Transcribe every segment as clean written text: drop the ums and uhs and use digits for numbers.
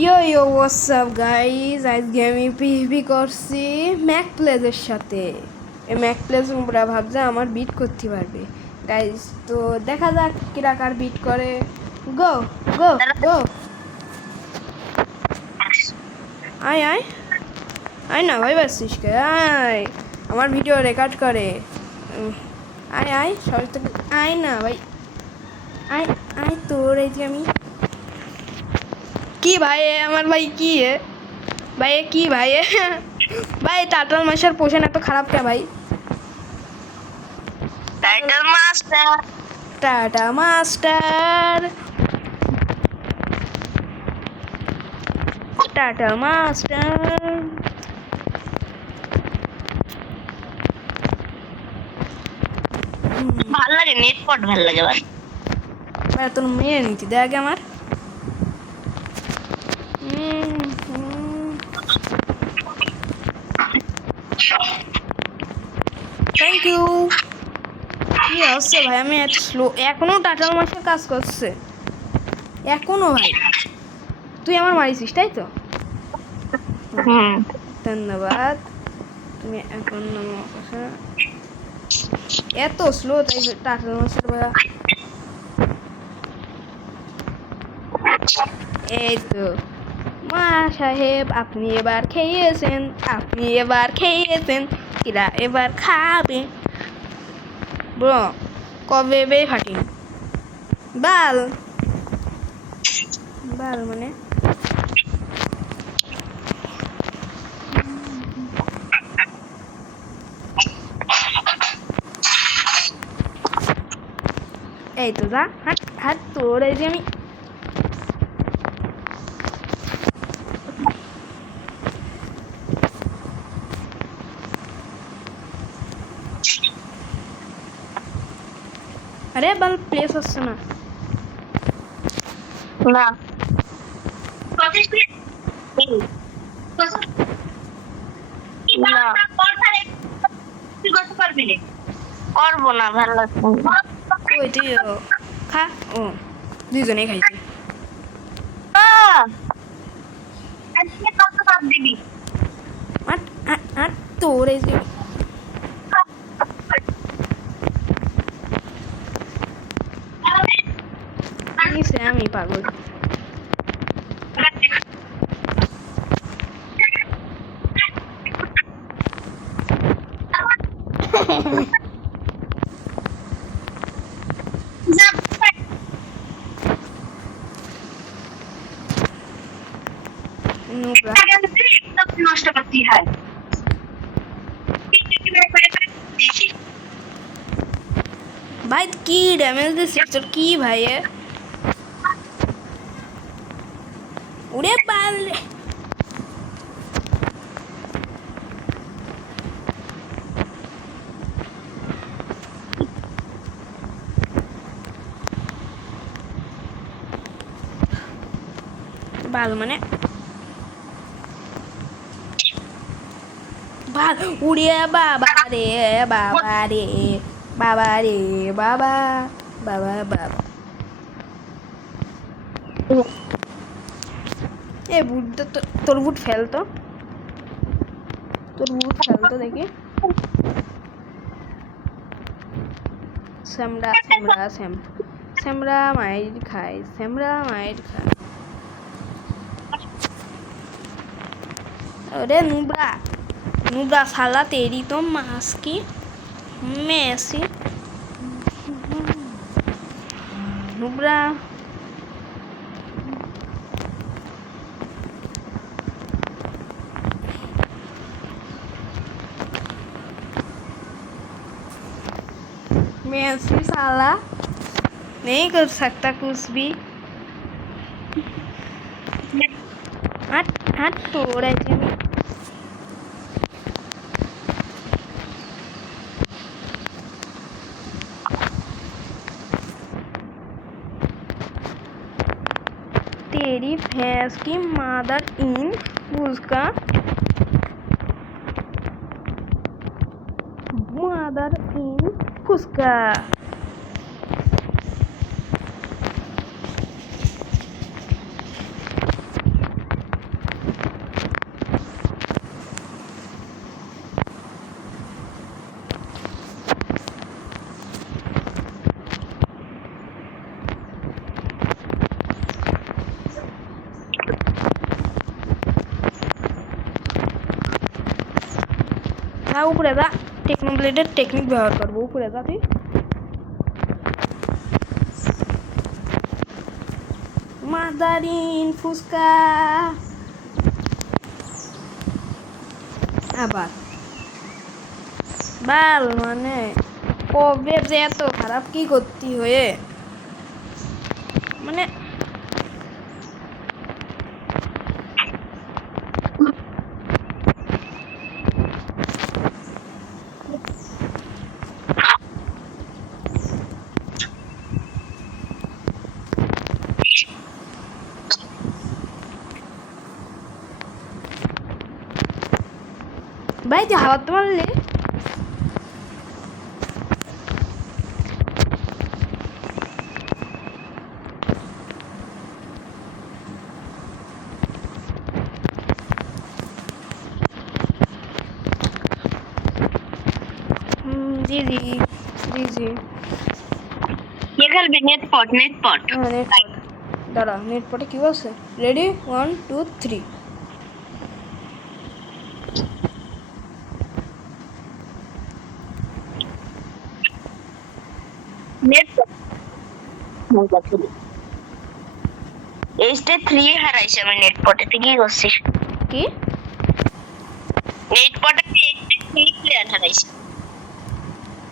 ইয়ো ইয়ো WhatsApp guys, আজকে আমি PV করছি ম্যাক প্লেজের সাথে। এই ম্যাক প্লেজ ওরা ভাবছে আমার বিট করতে পারবে গাইজ। তো দেখা যাক কিরাকার বিট করে। গো গো গো, আয় আয় আয় না ভাই, পারছিস কে? আয়, আমার ভিডিও রেকর্ড করে। আয় আয় সবাই তো, আয় না ভাই, আয় আয়। তোর এই যে আমি কি ভাই, আমার ভাই কি ভাই, কি ভাই ভাই টাটাল মাস্টার পোষণ এত খারাপ কে ভাই? Title master tata master, tata master. ভাল লাগে, নেট পট ভাল লাগে। ভাই তোর মেয়ে নিতি দেখ আমার। Thank you. কি হচ্ছে ভাই, আমি এত স্লো এখনো? টাটাল মাস্টার কাজ করছে এখনো ভাই? তুই আমার মারিছিস তাই তো? ধন্যবাদ। তুমি এখন এত স্লো তাই টাটাল মাস্টার ভাইয়া। এই তো মা সাহেব, আপনি এবার খেয়েছেন, আপনি এবার খেয়েছেন, এরা এবার খাবে। ব্রো কবে বে ফাটিং বাল বাল মানে এই তো যা, হাট হাট। তোর এই যে আমি আরে বাল প্লেস হচ্ছে না। না করবো না, ভালো লাগছে না। ওই তুই খা। ও দুইজনেই খাইছি। দিবি হাট হাট হাট। তোর এই যে নিচে আমি পাগল। নুবরা নষ্ট করতে হয়। ভাই কি ড্যামেজ দিছিস তোর? কি ভাই উড়ে বাল রে। বাল মানে বাল উড়িয়ে বাবা রে, বাবা রে, বাবা রে, বাবা বাবা বাবা। এ বুটটা তোর বুট ফেলতো, তোর বুট ফেলতো দেখি। স্যামরা স্যামরা স্যাম স্যামরা মাইর খায়, স্যামরা মাইর খায়। अरे नुब्रा नुब्रा साला, तेरी तो मास की मैं ऐसी नुब्रा। मैं ऐसी साला नहीं कर सकता कुछ भी। हट हट तोड़ ऐसे में। तेरी भैंस की मादर इन उसका मादर इन फुसका। যা উপরে যা, টেকনোব্লেডের টেকনিক ব্যবহার করবো। উপরে যা তুই। মাদারিন ফুচকা আবার বাল মানে কবে যে এত খারাপ কি করতে হয়ে মানে ভাই তুই হাওয়াতে মারলি জি জি জি জি ये खेलबे नेट पट হ্যাঁ নেট পট দাঁড়া নেট পটে কি বলছে রেডি 1 2 3 नेट এইচতে 3 হারাইছে আমি নেট পটে তুই কি করছিস কি নেট পটে এইচতে 3 প্লেয়ার হারাইছে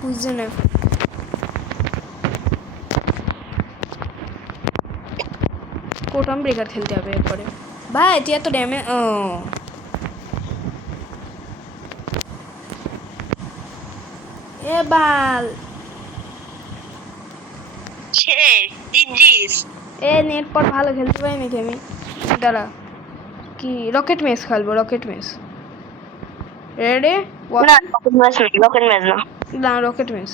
বুঝছে না কোটাম ব্রেকার খেলতে হবে এরপরে ভাই তুই এত ড্যামেজ ও এ বাল ছে জিজিস এ নেট পট ভালো খেলতে পারি নাকি আমি দাঁড়া কি রকেট ম্যাচ খেলবো রকেট ম্যাচ রেডি না লোকের ম্যাচ না না রকেট ম্যাচ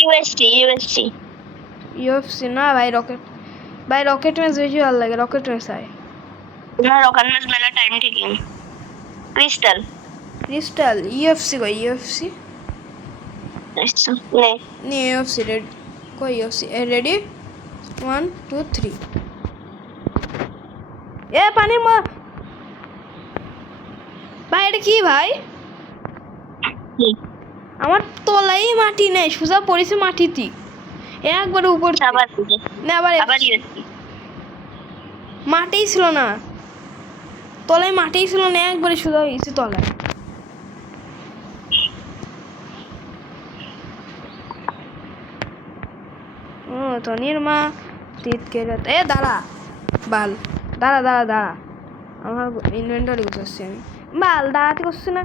ইউএসটি ইউএফসি না ভাই রকেট ম্যাচ বেশি ভালো লাগে রকেট ম্যাচ আয় না রকেট ম্যাচ মেলা টাইম টেকিং ক্রিস্টাল ইউএফসি কই ইউএফসি আচ্ছা নে নি ইউএফসি রেডি কই ইউএফসি রেডি 1 2 3 এ পানি মা ভাই এটা কি ভাই আমার তলাই মাটি নেই সোজা পড়েছে মাটিতে একবারে উপর আবার না আবার ইউএসটি মাটিই ছিল না তলায় মাটিই ছিল না একবারে সোজা হয়েছে তলায় ও তনির মা তিত কেটে এ দাঁড়া বাল দাঁড়া আমার ইনভেন্টরি গুছাচ্ছি আমি বাল দাঁড়াতে করছি না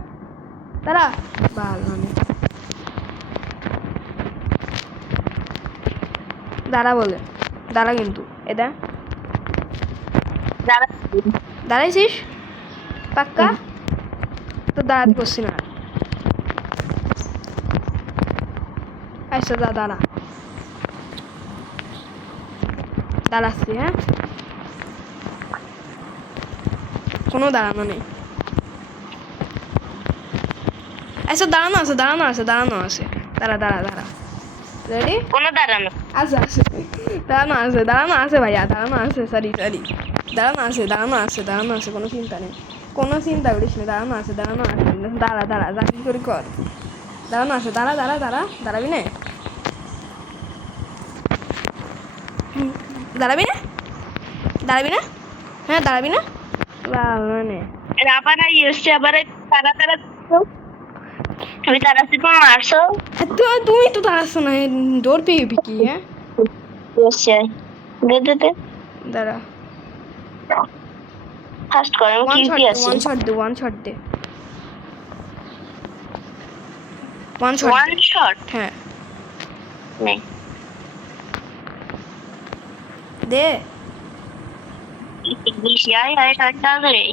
দাঁড়া বাল মানে দাঁড়া বলে দাঁড়া কিন্তু এটা দাঁড়াইছিস পাক্কা তো দাঁড়াতে করছি না আচ্ছা দাঁড়াচ্ছি হ্যাঁ কোনো দাঁড়ানো নেই আচ্ছা দাঁড়ানো আছে দাঁড়া রেডি কোনো দাঁড়ানো আচ্ছা দাঁড়ানো আছে ভাইয়া সরি দাঁড়ানো আছে কোনো চিন্তা করিস না দাঁড়ানো আছে দাঁড়া যা কি করে কর দাঁড়ানো আছে দাঁড়াবি না হ্যাঁ দাঁড়াবি না মানে আবার ইউএসটি আবার তারা তুমি তারাসি তো মারছো তুমি তো দাঁড়াচ্ছ না দৌড় পেয়ে কি হ্যাঁ দে দাঁড়া ফার্স্ট করে কি আছে ওয়ান শট দে ওয়ান শট হ্যাঁ নে দে আয় রে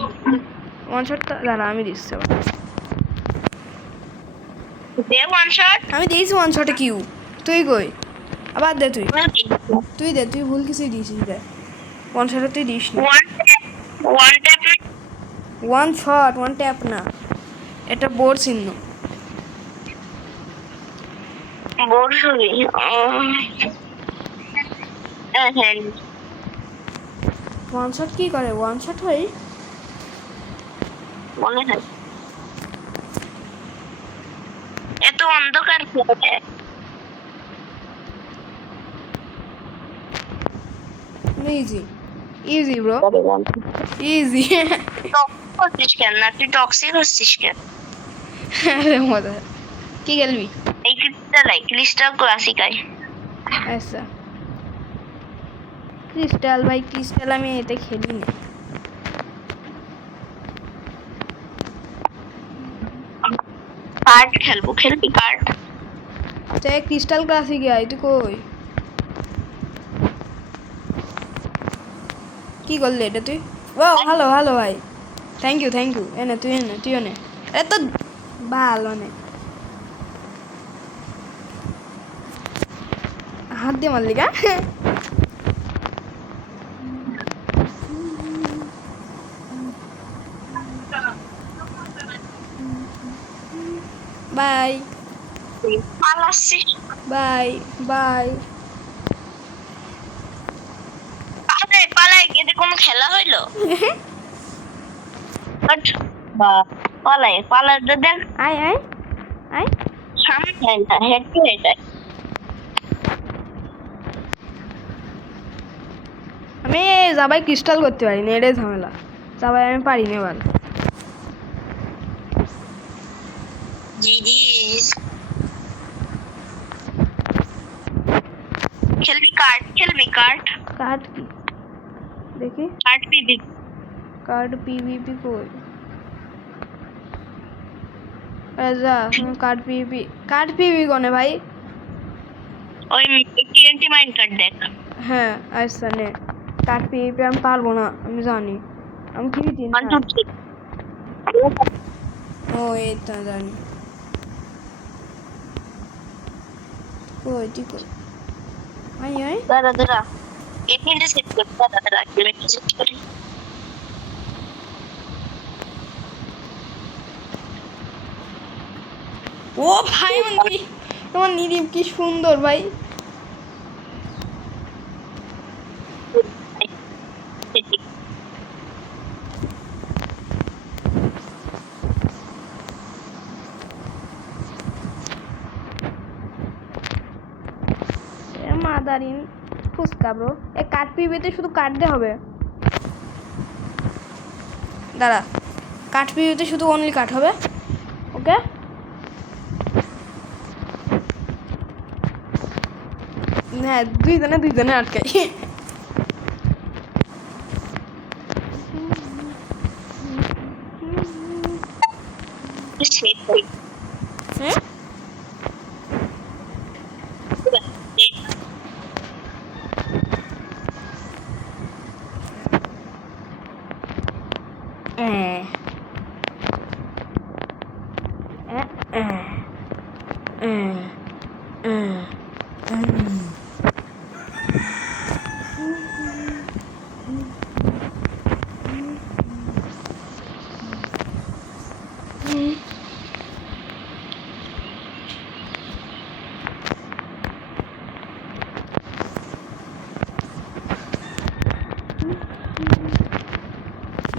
ওয়ান শট দাঁড়া আমি দিচ্ছি দে ওয়ান শট আমি দিয়েছি ওয়ান শটে কিউ তুই কই আবার দে তুই ভুল কিছুই দিয়েছিস রে ওয়ান শটে তুই দিস না ওয়ান ট্যাপ না এটা বোর চিহ্ন বোর শুনি ওয়ান শট কি করে ওয়ান শট হই মনে হয় অন্ধকার করে ইজি ইজি ব্রো ইজি করছিস কেন না তুই টক্সিক হচ্ছিস কেন আরে মজা কি খেলবি এই ক্রিস্টাল ক্লাসিক আই আচ্ছা ক্রিস্টাল ভাই ক্রিস্টাল আমি এতে খেলি না কার্ড খেলবি কার্ড চাই ক্রিস্টাল ক্লাসিকে আয় তুই কই কি করলি এটা তুই ও ভালো ভালো ভাই থ্যাংক ইউ এনে তুই এনে এত ভালো নে হাত দিয়ে মারলি গা বাই পালাচ্ছিস বাই বাই আরে পালাই এতে কোনো খেলা হইলো পালাই দেখ আয় আয় আয় সামনে যায় না হেড টু হেড আমি যাবাই ক্রিস্টাল করতে পারি না এটাই ঝামেলা যাবাই আমি পারি না এবার জিজি খেলবি কার্ড কার্ড কি দেখি কার্ড পিবি কার্ড পিভিপি কই আচ্ছা কার্ড পিভি কোনে ভাই ওই টিএনটি মাইন্ড কার্ড দেখ হ্যাঁ আচ্ছা নে কার্ড পিভিপি আমি পারবো না আমি জানি আমি কি দিন ও এই তো জানি কই তুই কই আয় আয় দাঁড়া এটিএনটি সেট কর দাঁড়া সেট করি ও ভাই তোমার নিরিম কি সুন্দর ভাই মাদারিন ফুচকা ব্রো এ কাঠ পিবিতে শুধু কাটতে হবে দাঁড়া কাঠ পিবিতে শুধু অনলি কাঠ হবে ওকে হ্যাঁ দুইজনে আটকাই হ্যাঁ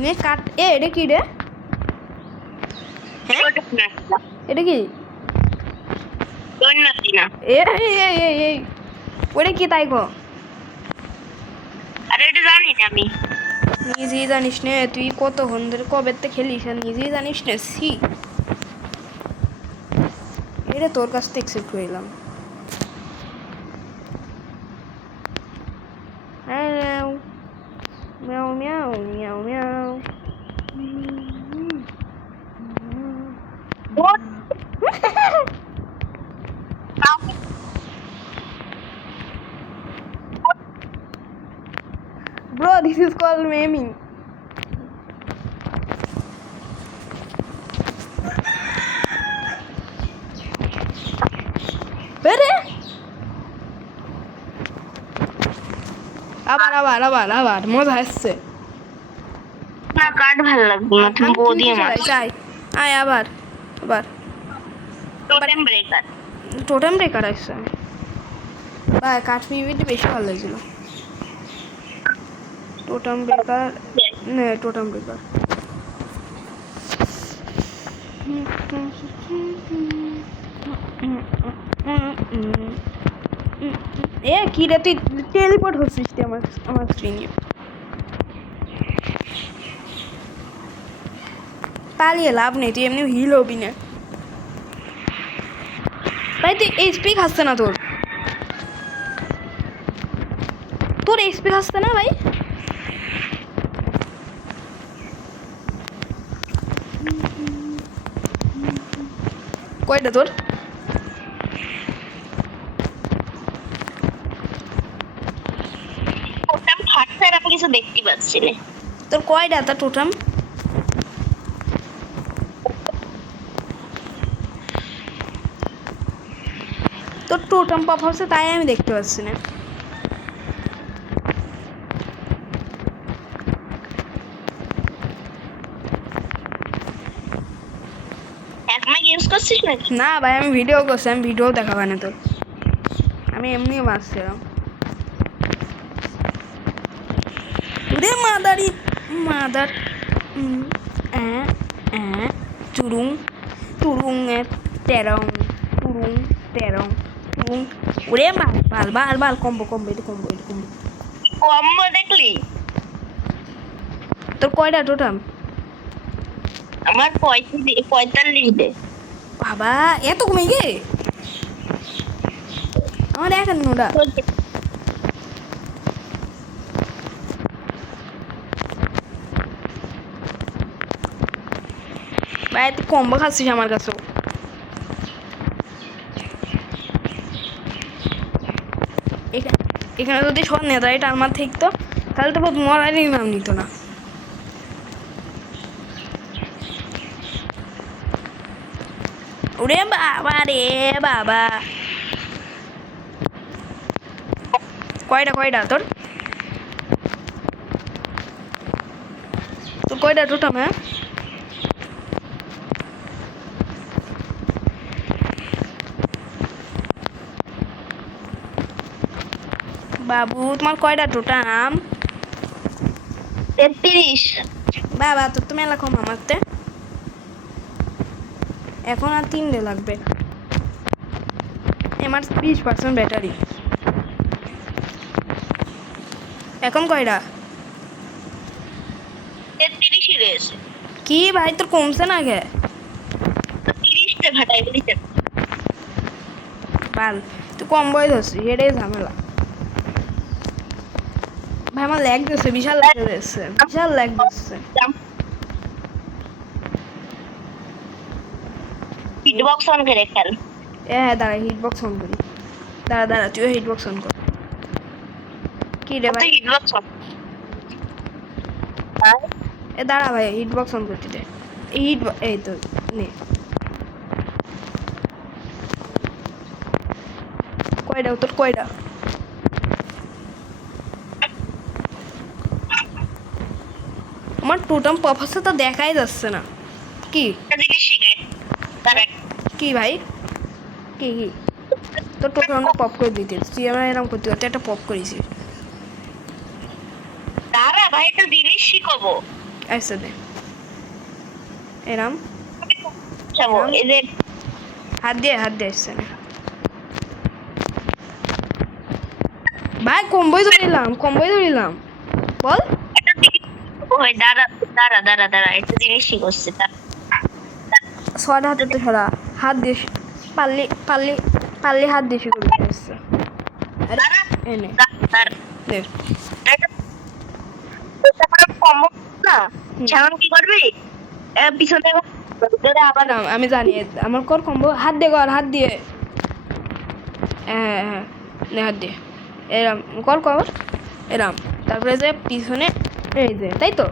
নে কাট এ এটা কি রে হ্যাঁ এটা কি এই ওটা কি তাই গো আরে এটা জানি না আমি নিজেই জানিস নে তুই কতক্ষণ ধরে কবে থেকে খেলিস আর নিজেই জানিস নে সি এটা তোর কাছ থেকে অ্যাকসেপ্ট করলাম মিয়াও মিয়াও মিয়াও মিয়াও Bro, this is called maiming. Bere? আবার মজা আসছে না কার্ড ভালো লাগবে না তুমি বৌদি আমার যাই আয় আবার টোটেম ব্রেকার আসছে ভাই কাঠ পিভিটি বেশি ভালো লাগছিল টোটেম ব্রেকার এ কি রে তুই টেলিপোর্ট হচ্ছিস তুই আমার আমার স্ক্রিনে পালিয়ে লাভ নেই তুই এমনি হিল হবি না ভাই তুই এইচপি খাচ্ছে না তোর তোর এইচপি খাচ্ছে না ভাই কয়টা তোর টোটাম ফাটছে আর আমি কিছু দেখতে পাচ্ছি না। তোর কয়টা তা টোটাম তোর টোটাম পপ হচ্ছে তাই আমি দেখতে পাচ্ছি না এক মাইক ইউজ করছিস নাকি? না ভাই আমি ভিডিও করছি আমি ভিডিও দেখাবো না তোর আমি এমনিও মারছিলাম রে মাদারি মাদার চুরুং টুরুং টেরং টুরুং টেরং টুরুং ওরে বাল বাল বাল বাল কম্বো কম্বো এটা কম্বো এটা কম্বো কম্বো দেখলি? তোর কয়টা টোটাম আমার 45 দে। বাবা এত কমে গে আমার এখন নোডা ভাই তুই কম্বো খাচ্ছিস আমার কাছেও এখানে যদি সব নেতাই টার্মার থাকতো তাহলে তো মরারই নাম নিত না ওরে বাবা রে বাবা কয়টা কয়টা তোর তোর কয়টা টোটাম হ্যাঁ বাবু তোমার কয়টা টোটাম 33। বাবা তোর তো মেলা কম আমারতে এখন আর 3 লাগবে আমার 20% ব্যাটারি এখন কয়টা 33 রয়েছে। কি ভাই তোর কমছে না গে 30টা ঘাটাই দিতে। বাল তুই কম বয়স হচ্ছিস এটাই ঝামেলা ভাই আমার ল্যাগ দিচ্ছে বিশাল ল্যাগ দিচ্ছে বিশাল ল্যাগ দিচ্ছে হিটবক্স অন করে খেল। হ্যাঁ দাঁড়া হিটবক্স অন করি দাঁড়া দাঁড়া তুইও হিটবক্স অন কর কি রে ভাই হিটবক্স অন। এ দাঁড়া ভাই হিটবক্স অন করতে দে হিট এই তো নে কয়টা তোর কয়টা আমার টোটাম পপ হচ্ছে তো দেখাই যাচ্ছে না কি জিনিস শিখাই তারা কি ভাই কি কি তোর টোটামটা পপ করে দিতে তুই আমার এরকম করতে তুই একটা পপ করেছিস তারা ভাই তো জিনিস শিখাবো। আচ্ছা দে এরম যাবো এই যে হাত দিয়ে আসছে না ভাই কম্বই ধরিলাম বল একটা জিনিস ওই দাঁড়া দাঁড়া দাঁড়া দাঁড়া একটা জিনিস শিখছে তার ছয়টা হাতে তো সরা হাত দিয়ে পারলি পারলি পারলি হাত দিয়ে শুরু করে আসছে দাঁড়া এনে দাঁড়া দে কম্বো না যেমন কি করবি পিছনে আবার আমি জানি আমার কর কম্বো হাত দিয়ে কর হাত দিয়ে হ্যাঁ হ্যাঁ নে হাত দিয়ে এরম কর এরম তারপরে যে পিছনে এই যে তাই তো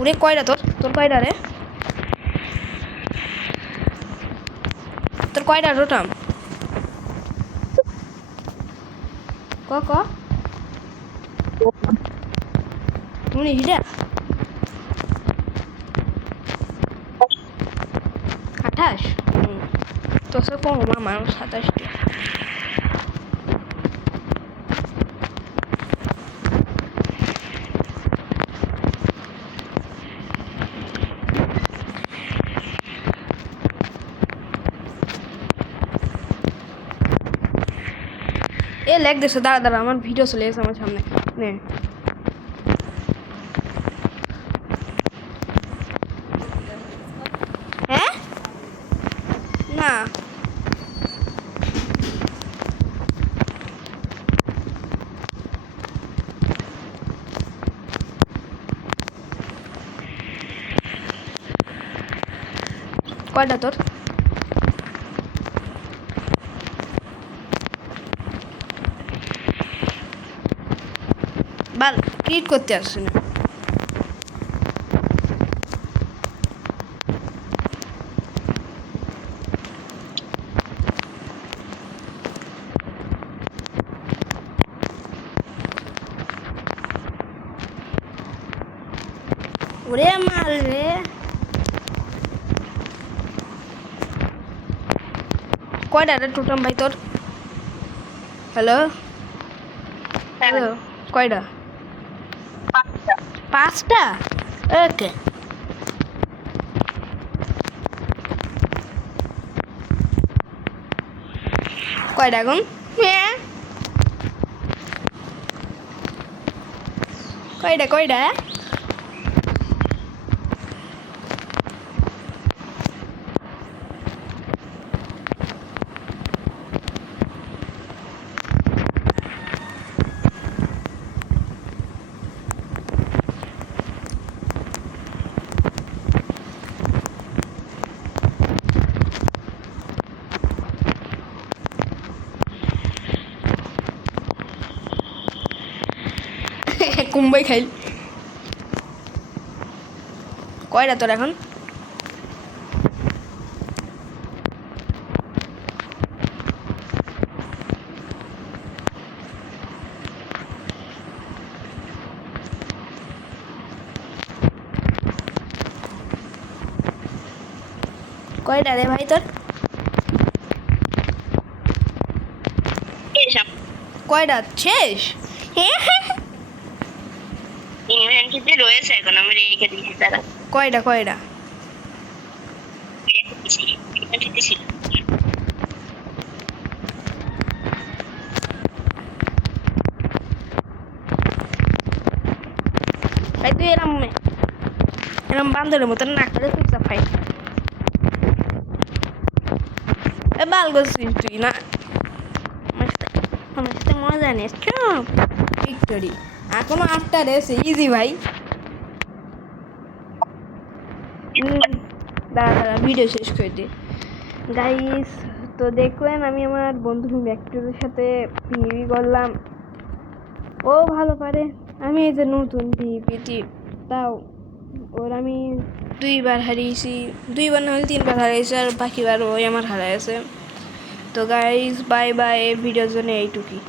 ওরে কয়টা তোর কয়টা রে তোর কয়টা টোটাম ক তুমি হিটা 28 তো সে কম আমার 27টা এ লেগ দিছে, দাঁড়া দাঁড়া, আমার ভিডিও চলে এসেছে আমার সামনে। নে হ্যাঁ না কয়টা তোর? বাল ক্রিয়েট করতে আসছে না। ওরে মাল রে, কয়টা রে টোটাম ভাই তোর? হ্যালো হ্যালো, কয়টা? 5টা। 5টা? ওকে। কয়টা এখন? হ্যাঁ কয়টা কয়টা? কুম্বাই খাইল। কয়টা তোর এখন? কয়টা রে ভাই তোর? এসব কয়টা শেষ? ইনভেন্টরিতে রয়েছে, এখন আমি রেখে দিয়েছি। তারা কয়টা কয়টা? রেখে দিয়েছি, ইনভেন্টরিতে ছিল। ভাই তুই এরম এরম বান্দরের মতন না করে চুপচাপ খাই। এ বাল করছিস তুই না, আমার সাথে মজা নিস। চুপ। ভিক্টোরি এখনো 8টা রেছে, ইজি ভাই। দাঁড়া দাঁড়া, ভিডিও শেষ করে দিই গাইস। তো দেখলেন আমি আমার বন্ধু ভিক্টোরির সাথে পিভি করলাম, ও ভালো পারে। আমি এই যে নতুন পিপিটি, তাও ওর আমি 2বার হারিয়েছি, 2বার না হলে 3বার হারিয়েছি, আর বাকিবার ওই আমার হারাইছে। তো গাইস বাই বাই, ভিডিওর জন্য এইটুকুই।